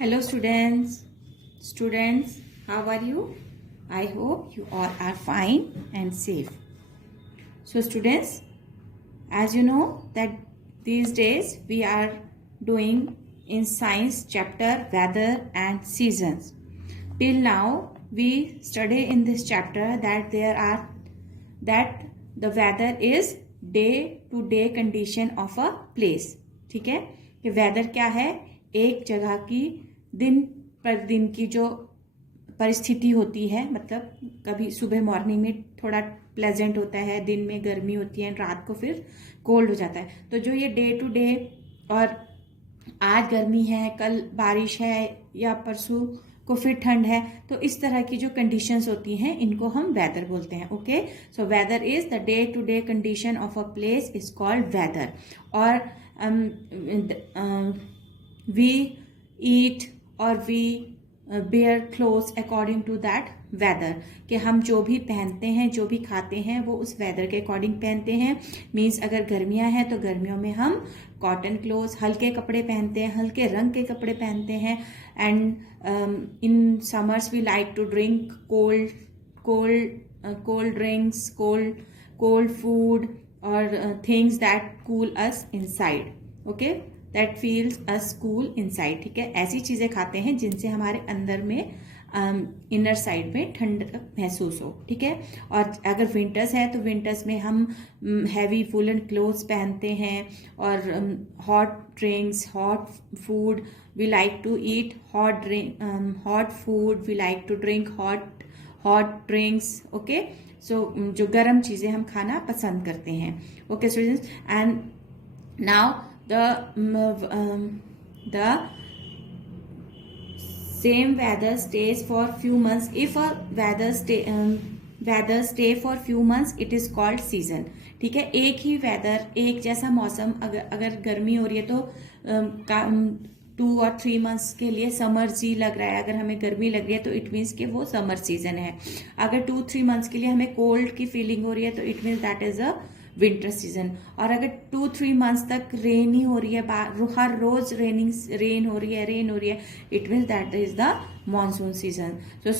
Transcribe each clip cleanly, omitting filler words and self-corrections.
Hello students. Students, how are you? I hope you all are fine and safe. So students, as you know that these days we are doing in science chapter weather and seasons. Till now we study in this chapter that the weather is day to day condition of a place. ठीक है कि weather क्या है, एक जगह की दिन पर दिन की जो परिस्थिति होती है, मतलब कभी सुबह मॉर्निंग में थोड़ा प्लेजेंट होता है, दिन में गर्मी होती है, रात को फिर कोल्ड हो जाता है. तो जो ये डे टू डे और आज गर्मी है, कल बारिश है या परसों को फिर ठंड है, तो इस तरह की जो कंडीशंस होती हैं इनको हम वेदर बोलते हैं. Okay, so weather is the day to day condition of a place is called weather. और वी ईट और we wear clothes according to that weather, कि हम जो भी पहनते हैं, जो भी खाते हैं, वो उस वेदर के अकॉर्डिंग पहनते हैं. मीन्स अगर गर्मियां हैं तो गर्मियों में हम कॉटन क्लोथ्स, हल्के कपड़े पहनते हैं, हल्के रंग के कपड़े पहनते हैं. And in summers we like to drink cold drinks, cold food और things that cool us inside. Okay, that feels us cool inside. ठीक है, ऐसी चीज़ें खाते हैं जिनसे हमारे अंदर में इनर साइड में ठंड महसूस हो. ठीक है, और अगर विंटर्स है तो विंटर्स में हम हैवी वूलन क्लोथ्स पहनते हैं और hot drinks, hot food we like to eat, hot food we like to drink, hot drinks. Okay, so जो गर्म चीज़ें हम खाना पसंद करते हैं. Okay students, and now the same weather stays for few months. If a weather stay for few months, it is called season. ठीक है, एक ही वेदर, एक जैसा मौसम, अगर गर्मी हो रही है तो 2 और 3 मंथ्स के लिए समर जी लग रहा है. अगर हमें गर्मी लग रही है तो इट मीन्स कि वो समर सीजन है. अगर 2-3 मंथ्स के लिए हमें कोल्ड की फीलिंग हो रही है तो it means that is a winter season. और अगर 2-3 मंथ्स तक रेन ही हो रही है, हर रोज रेन हो रही है, it means that is the monsoon season. So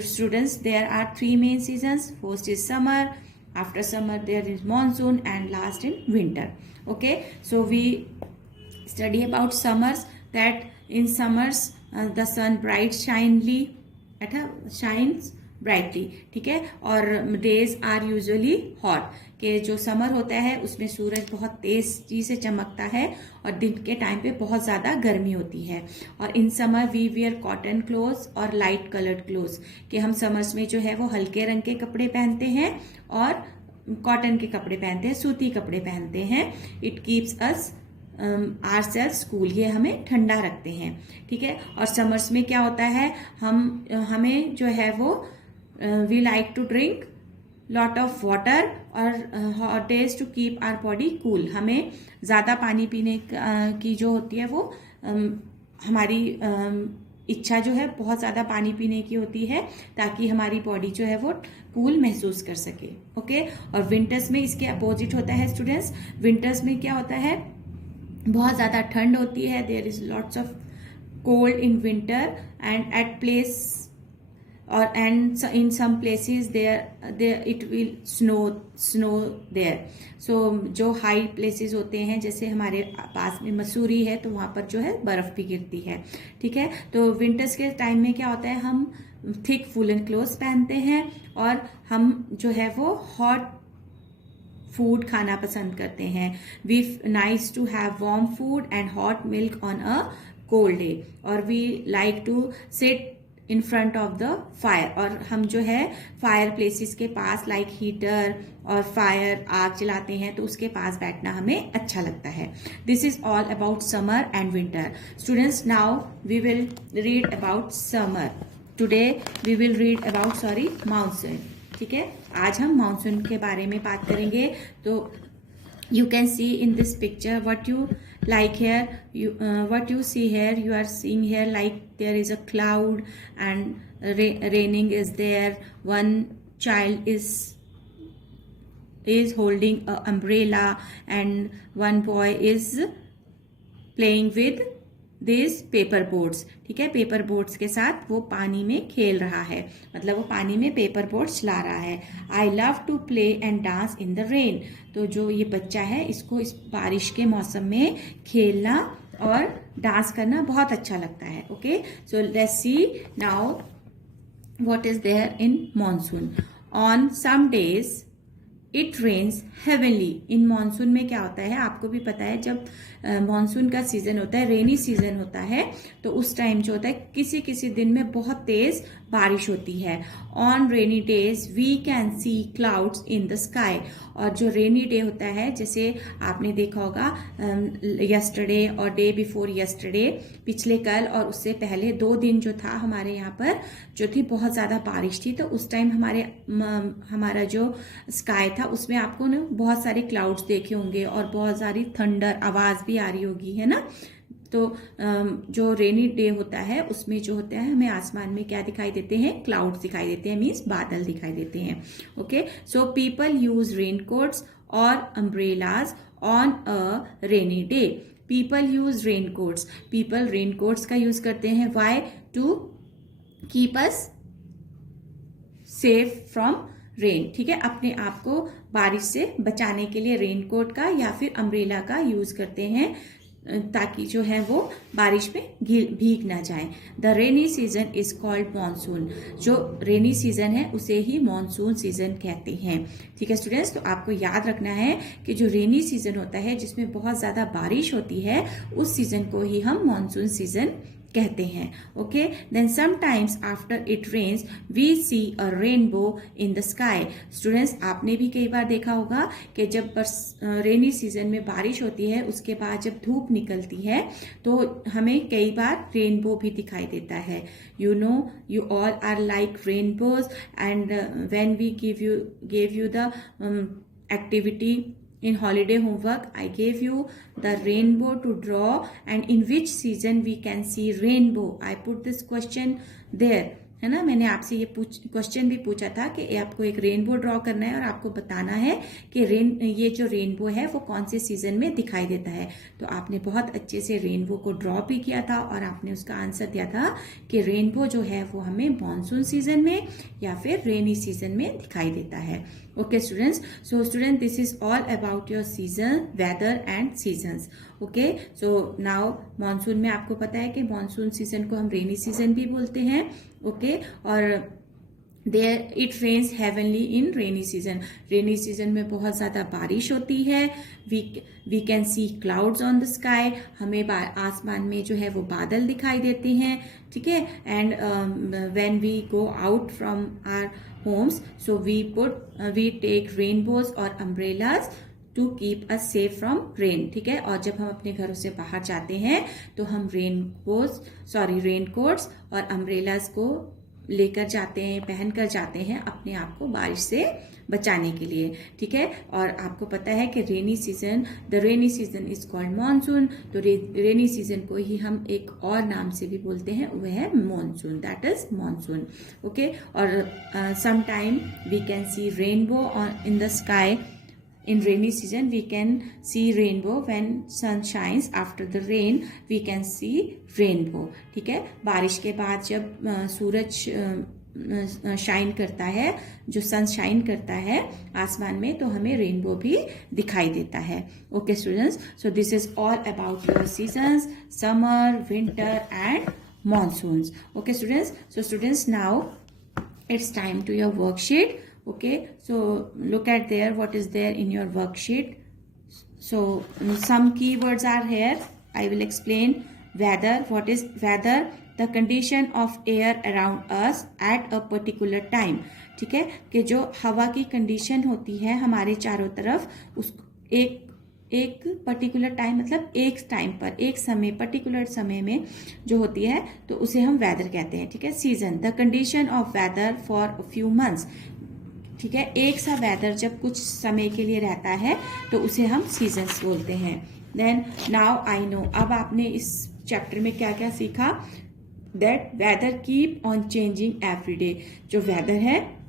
students, there are 3 main seasons. First is summer, after summer there is monsoon, and last in winter. Okay, so we study about summers, that in summers the sun shines brightly. ठीक है, और days are usually hot, कि जो summer होता है उसमें सूरज बहुत तेजी से चमकता है और दिन के टाइम पे बहुत ज़्यादा गर्मी होती है. और in summer we wear cotton clothes और लाइट कलर्ड क्लोथ्स, कि हम समर्स में जो है वो हल्के रंग के कपड़े पहनते हैं और कॉटन के कपड़े पहनते हैं, सूती कपड़े पहनते हैं. It keeps us ourselves cool, ये हमें ठंडा रखते हैं. ठीक है, और समर्स में क्या होता है, हमें जो है वो we like to drink lot of water और hot days to keep our body cool. हमें ज़्यादा पानी पीने की जो होती है वो हमारी इच्छा जो है बहुत ज़्यादा पानी पीने की होती है, ताकि हमारी बॉडी जो है वो कूल महसूस कर सके. ओके, और विंटर्स में इसके अपोजिट होता है स्टूडेंट्स. विंटर्स में क्या होता है, बहुत ज़्यादा ठंड होती है. There is lots of cold in winter and at place और and in some places there it will snow there. So जो हाई प्लेसेस होते हैं, जैसे हमारे पास में मसूरी है, तो वहाँ पर जो है बर्फ़ भी गिरती है. ठीक है, तो विंटर्स के टाइम में क्या होता है, हम थिक वूलन क्लोथ्स पहनते हैं और हम जो है वो हॉट फूड खाना पसंद करते हैं. We nice to have warm food and hot milk on a cold day. और we like to sit in front of the fire, और हम जो है फायर प्लेसेस के पास, लाइक हीटर और फायर, आग जलाते हैं तो उसके पास बैठना हमें अच्छा लगता है. This is all about summer and winter. Students, now we will read about summer. Today we will read about monsoon. ठीक है, आज हम मानसून के बारे में बात करेंगे. तो you can see in this picture what you like here, what you see here, you are seeing here like there is a cloud and raining is there. One child is holding an umbrella and one boy is playing with this paper boats, ठीक है, paper boats के साथ वो पानी में खेल रहा है, मतलब वो पानी में पेपर बोट्स चला रहा है। I love to play and dance in the rain, तो जो ये बच्चा है इसको इस बारिश के मौसम में खेलना और डांस करना बहुत अच्छा लगता है। Okay, so let's see now what is there in monsoon. On some days it rains heavenly. In monsoon में क्या होता है, आपको भी पता है, जब मानसून का सीजन होता है, रेनी सीजन होता है, तो उस टाइम जो होता है किसी किसी दिन में बहुत तेज बारिश होती है। On rainy days we can see clouds in the sky, और जो रेनी डे होता है, जैसे आपने देखा होगा यस्टरडे और डे बिफोर यस्टरडे, पिछले कल और उससे पहले 2 दिन जो था हमारे यहाँ पर जो थी बहुत ज़्यादा बारिश थी, तो उस टाइम हमारा जो स्काई था उसमें आपको ना बहुत सारे क्लाउड्स देखे होंगे और बहुत सारी थंडर आवाज़ भी आ रही होगी, है ना। तो जो रेनी डे होता है उसमें जो होता है हमें आसमान में क्या दिखाई देते हैं, क्लाउड्स दिखाई देते हैं, मीन्स बादल दिखाई देते हैं। Okay, so people use raincoats और umbrellas on a rainy day. People use raincoats, people raincoats का यूज करते हैं, why, to keep us safe from rain, ठीक है, अपने आप को बारिश से बचाने के लिए रेनकोट का या फिर अम्ब्रेला का यूज करते हैं, ताकि जो है वो बारिश में भीग ना जाए। The rainy season is called monsoon, जो रेनी सीजन है उसे ही मॉनसून सीजन कहते हैं। ठीक है स्टूडेंट्स, तो आपको याद रखना है कि जो रेनी सीजन होता है जिसमें बहुत ज्यादा बारिश होती है, उस सीजन को ही हम मॉनसून सीजन कहते हैं। Okay, then sometimes after it rains we see a rainbow in the sky. Students, आपने भी कई बार देखा होगा कि जब रेनी सीजन में बारिश होती है, उसके बाद जब धूप निकलती है तो हमें कई बार रेनबो भी दिखाई देता है। You know, you all are like rainbows, and when we gave you the activity in holiday homework, I gave you the rainbow to draw, and in which season we can see rainbow. I put this question there, है ना। मैंने आपसे ये question भी पूछा था कि आपको एक रेनबो ड्रॉ करना है और आपको बताना है कि ये जो रेनबो है वो कौन से सीजन में दिखाई देता है। तो आपने बहुत अच्छे से रेनबो को ड्रॉ भी किया था और आपने उसका आंसर दिया था कि रेनबो जो है वो हमें मॉनसून सीजन में या फिर रेनी सीजन में दिखाई देता है। Okay students, so student, this is all about your season, weather and seasons. Okay, so now monsoon में आपको पता है कि मॉनसून सीजन को हम रेनी सीजन भी बोलते हैं। ओके, और there it rains heavenly in rainy season. Rainy season में बहुत ज़्यादा बारिश होती है। We can see clouds on the sky, हमें आसमान में जो है वो बादल दिखाई देते हैं। ठीक है, and when we go out from our homes, so we take rainbows और umbrellas to keep us safe from rain. ठीक है, और जब हम अपने घरों से बाहर जाते हैं तो हम रेनकोट्स और अम्ब्रेलाज को लेकर जाते हैं, पहन कर जाते हैं अपने आप को बारिश से बचाने के लिए। ठीक है, और आपको पता है कि the rainy season is called monsoon. तो रेनी सीजन को ही हम एक और नाम से भी बोलते हैं, वह है monsoon, that is monsoon. Okay, और sometime we can see rainbow in the sky. In rainy season, we can see rainbow when sun shines. After the rain, we can see rainbow. ठीक है, बारिश के बाद जब सूरज शाइन करता है, जो सन शाइन करता है आसमान में, तो हमें रेनबो भी दिखाई देता है। Okay students, so this is all about your seasons, summer, winter and monsoons. Okay students, so students, now it's time to your worksheet. Okay, so look at there what is there in your worksheet. So some keywords are here. I will explain. Weather. What is weather? The condition of air around us at a particular time. ठीक है, कि जो हवा की condition होती है हमारे चारों तरफ, उस एक पर्टिकुलर टाइम, मतलब एक टाइम पर, एक समय, पर्टिकुलर समय में जो होती है, तो उसे हम वेदर कहते हैं। ठीक है, season, the condition of weather for a few months. ठीक है, एक सा वेदर जब कुछ समय के लिए रहता है तो उसे हम सीजन्स बोलते हैं। देन नाउ आई नो, अब आपने इस चैप्टर में क्या क्या सीखा, that whether keep on changing every day. जो वेदर है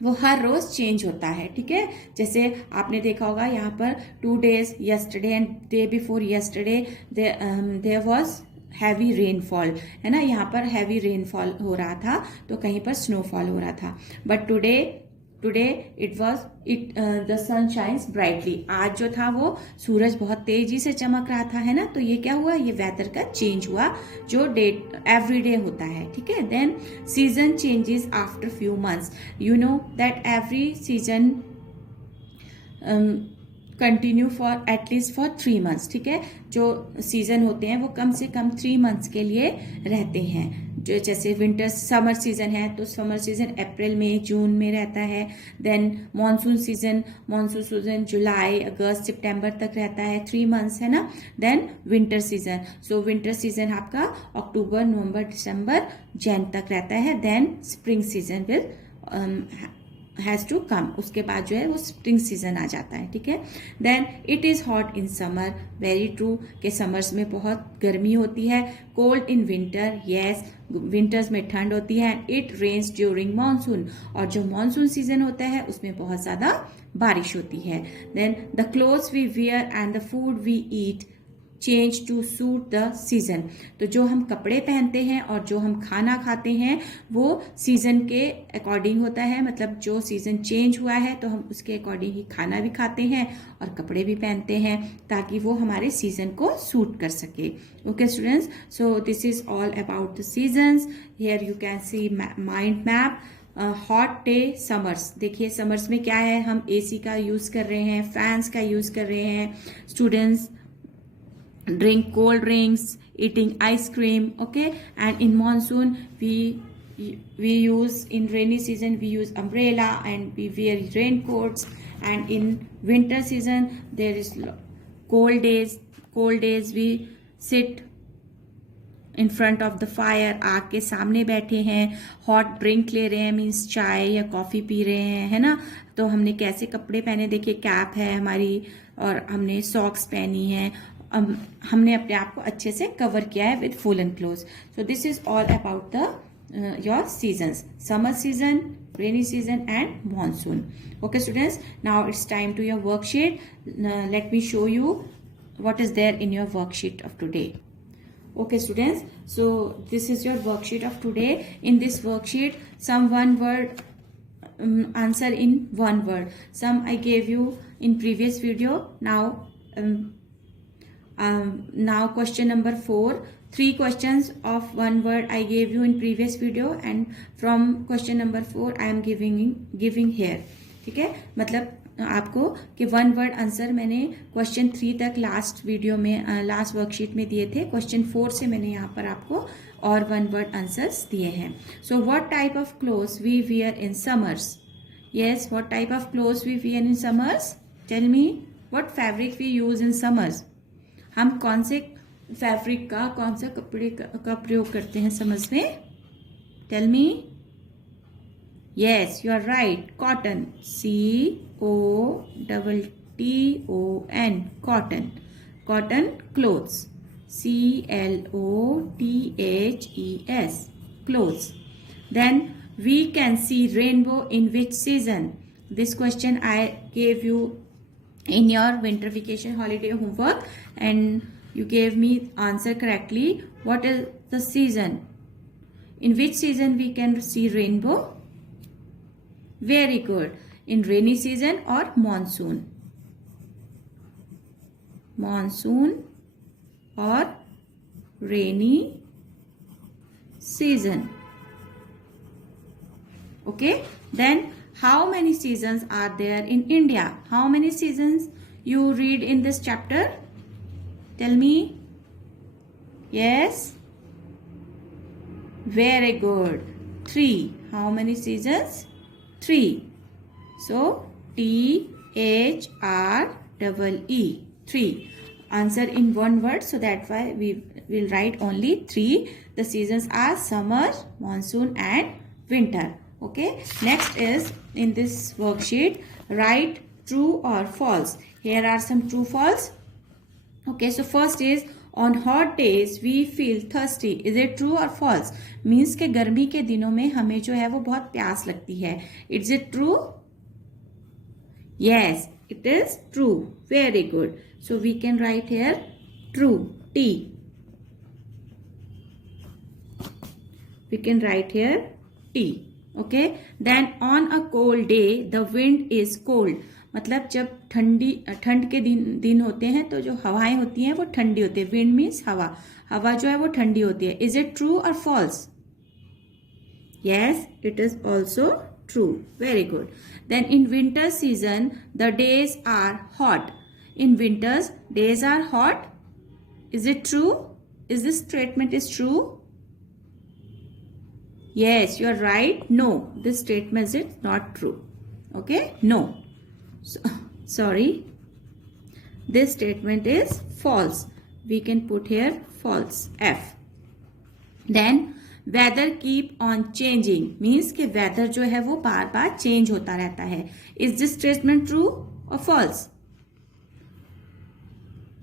वो हर रोज चेंज होता है। ठीक है, जैसे आपने देखा होगा यहाँ पर 2 days yesterday and day before yesterday there was heavy rainfall, है ना, यहाँ पर हैवी रेनफॉल हो रहा था तो कहीं पर स्नोफॉल हो रहा था। But today the sun shines brightly. आज जो था वो सूरज बहुत तेजी से चमक रहा था, है ना। तो ये क्या हुआ, ये वेदर का चेंज हुआ जो एवरी डे होता है, ठीक है। Then season changes after few months. You know that every season continue for at least for 3 months, ठीक है। जो सीजन होते हैं वो कम से कम 3 मंथ्स के लिए रहते हैं। जो जैसे विंटर समर सीजन है तो समर सीजन अप्रैल मई जून में रहता है। देन मानसून सीजन जुलाई अगस्त सितंबर तक रहता है, 3 मंथ्स, है ना। Then winter season, so winter season आपका अक्टूबर नवंबर दिसंबर जैन तक रहता है। Then spring season will has to come, उसके बाद जो है वो स्प्रिंग सीजन आ जाता है, ठीक है। Then it is hot in summer, very true कि समर्स में बहुत गर्मी होती है। Cold in winter, yes, winters में ठंड होती है। इट रेन्स ड्यूरिंग मानसून, और जो मानसून सीजन होता है उसमें बहुत ज्यादा बारिश होती है। Then the clothes we wear and the food we eat change to suit the season. तो जो हम कपड़े पहनते हैं और जो हम खाना खाते हैं वो सीजन के अकॉर्डिंग होता है, मतलब जो सीजन चेंज हुआ है तो हम उसके अकॉर्डिंग ही खाना भी खाते हैं और कपड़े भी पहनते हैं ताकि वो हमारे सीजन को सूट कर सके। Okay students, so this is all about the seasons. Here you can see mind map. Hot day summers, देखिए समर्स में क्या है, हम एसी का यूज कर रहे हैं, फैंस का यूज कर रहे हैं। Students drink cold drinks, eating ice cream, okay. And in monsoon we use, in rainy season we use umbrella and we wear raincoats, and in winter season there is cold days we sit in front of the fire, आग के सामने बैठे हैं, hot drink ले रहे हैं, means चाय या कॉफी पी रहे हैं, है ना। तो हमने कैसे कपड़े पहने, देखिए कैप है हमारी और हमने सॉक्स पहनी है, हमने अपने आप को अच्छे से कवर किया है with woollen clothes. So this is all about the your seasons, summer season, rainy season and monsoon. Okay students, now it's time to your worksheet. Let me show you what is there in your worksheet of today. Okay students, so this is your worksheet of today. In this worksheet some one word answer in one word, some I gave you in previous video. Now question number 4, 3 questions of one word I gave you in previous video, and from question number 4 I am giving here, ठीक है। मतलब आपको कि 1 word answer मैंने question 3 तक last video में, last worksheet में दिए थे। क्वेश्चन 4 से मैंने यहाँ पर आपको और 1 वर्ड आंसर्स दिए हैं। So what type of clothes we wear in summers, yes, what type of clothes we wear in summers, tell me what fabric we use in summers. हम कौन से फैब्रिक का, कौन सा कपड़े का प्रयोग करते हैं समर्स में, tell me. Yes, you are right. Cotton. C-O-T-T-O-N. Cotton. Cotton clothes. C-L-O-T-H-E-S. Clothes. Then we can see rainbow in which season? This question I gave you in your winter vacation holiday homework, and you gave me answer correctly. What is the season? In which season we can see rainbow? Very good. In rainy season or monsoon? Monsoon or rainy season. Okay. Then how many seasons are there in India? How many seasons you read in this chapter? Tell me. Yes. Very good. 3. How many seasons? 3. So T-H-R-E-E, 3. Answer in one word, so that's why we will write only 3. The seasons are summer, monsoon and winter. Okay. Next is in this worksheet, write true or false. Here are some true false. Okay. So first is, on hot days we feel thirsty. Is it true or false? Means के गर्मी के दिनों में हमें जो है वो बहुत प्यास लगती है. Is it true? Yes, it is true. Very good. So we can write here true. T. we can write here T. Okay, then on a cold day the wind is cold. मतलब जब ठंड के दिन होते हैं तो जो हवाएं होती हैं वो ठंडी होती है. विंड मीन्स हवा. हवा जो है वो ठंडी होती है. इज इट ट्रू और false? Yes, it is also true. Very good. Then in winter season, the days are hot. In winters, days are hot. Is it true? Is this statement is true? Yes, you are right. No, this statement is not true. Okay? No. Sorry. This statement is false. We can put here false. F. Then weather keep on changing means कि weather जो है वो बार बार change होता रहता है. Is this statement true और false?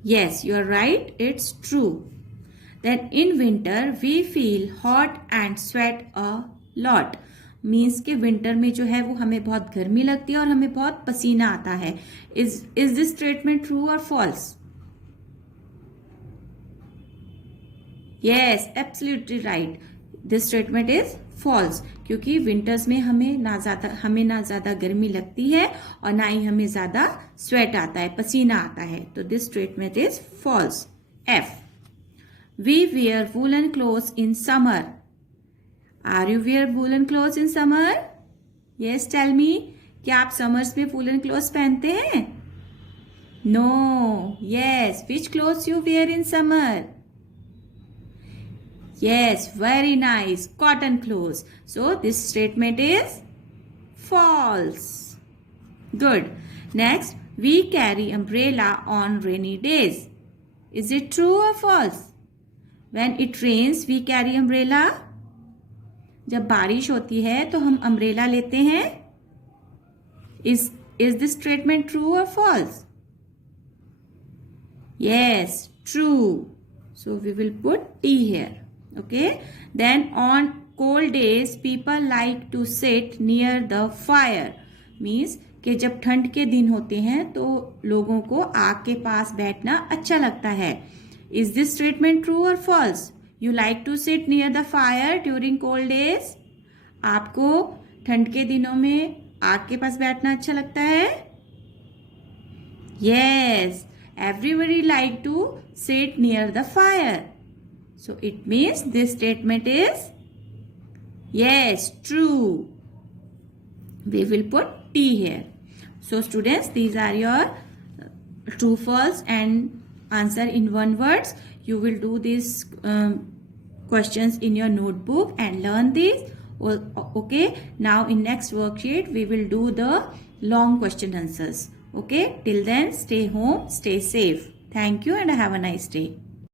Yes, you are right, it's true. Then in winter we feel hot and sweat a lot means कि विंटर में जो है वो हमें बहुत गर्मी लगती है और हमें बहुत पसीना आता है. इज दिस स्टेटमेंट ट्रू और false? Yes, absolutely right. This statement is false क्योंकि विंटर्स में हमें ना ज्यादा गर्मी लगती है और ना ही हमें ज्यादा स्वेट आता है, पसीना आता है. तो this statement is false. F. We wear woollen clothes in summer. Are you wear woollen clothes in summer? Yes, tell me. क्या आप समर्स में वूलन क्लोथ्स पहनते हैं? No. Yes, which clothes you wear in summer? Yes, very nice. Cotton clothes. So this statement is false. Good. Next, we carry umbrella on rainy days. Is it true or false? When it rains, we carry umbrella. जब बारिश होती है तो हम umbrella लेते हैं. Is this statement true or false? Yes, true. So we will put T here. Okay, then on cold days people like to sit near the fire means कि जब ठंड के दिन होते हैं तो लोगों को आग के पास बैठना अच्छा लगता है. Is this statement true or false? You like to sit near the fire during cold days? आपको ठंड के दिनों में आग के पास बैठना अच्छा लगता है? Yes, everybody like to sit near the fire. So it means this statement is yes, true. We will put T here. So students, these are your true, false and answer in one words. You will do these questions in your notebook and learn these. Okay. Now in next worksheet, we will do the long question answers. Okay. Till then, stay home, stay safe. Thank you and have a nice day.